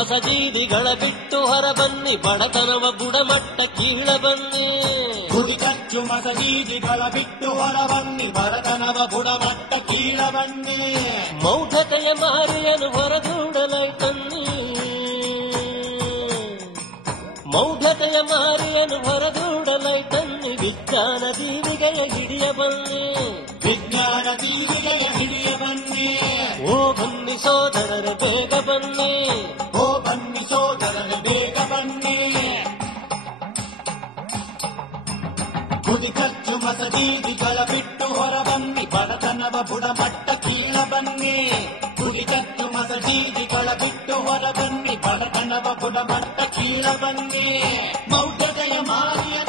ಮಸಜೀದಿಗಳ ಬಿಟ್ಟು ಹೊರಬನ್ನಿ, ಬಡತನವ ಬುಡಮಟ್ಟ ಕೀಳ ಬನ್ನಿ. ಗುಡಿ ಕಚ್ಚು ಮಸಜೀದಿಗಳ ಬಿಟ್ಟು ಹೊರಬನ್ನಿ, ಬಡತನವ ಬುಡಮಟ್ಟ ಕೀಳ ಬನ್ನಿ. ಮೌಢತೆಯ ಮಾರಿಯನು ಹೊರದೂಡಲೈ ತನ್ನಿ, ಮೌಢತೆಯ ಮಾರಿಯನು ಹೊರದೂಡಲೈ ತನ್ನಿ. ವಿಜ್ಞಾನ ದೀವಿಗೆಯ ಹಿಡಿಯ ಬನ್ನಿ, ವಿಜ್ಞಾನ ದೀವಿಗೆಯ ಹಿಡಿಯ ಬನ್ನಿ. ಓ ಬನ್ನಿ ಸೋದರರೆ ಬೇಗ ಬನ್ನಿ, ಓ ಬನ್ನಿ ಸೋದರರೆ ಬೇಗ ಬನ್ನಿ. ಗುಡಿ ಕಚ್ಚು ಮಸಜೀದಿಗಳ ಬಿಟ್ಟು ಹೊರಬನ್ನಿ, ಬಡತನವ ಬುಡಮಟ್ಟ ಕೀಳ ಬನ್ನಿ. ಗುಡಿ ಕಚ್ಚು ಮಸಜೀದಿಗಳ ಬಿಟ್ಟು ಹೊರಬನ್ನಿ, ಬಡತನವ ಬುಡಮಟ್ಟ ಕೀಳ ಬನ್ನಿ. ಮೌಢತೆಯ ಮಾರಿಯ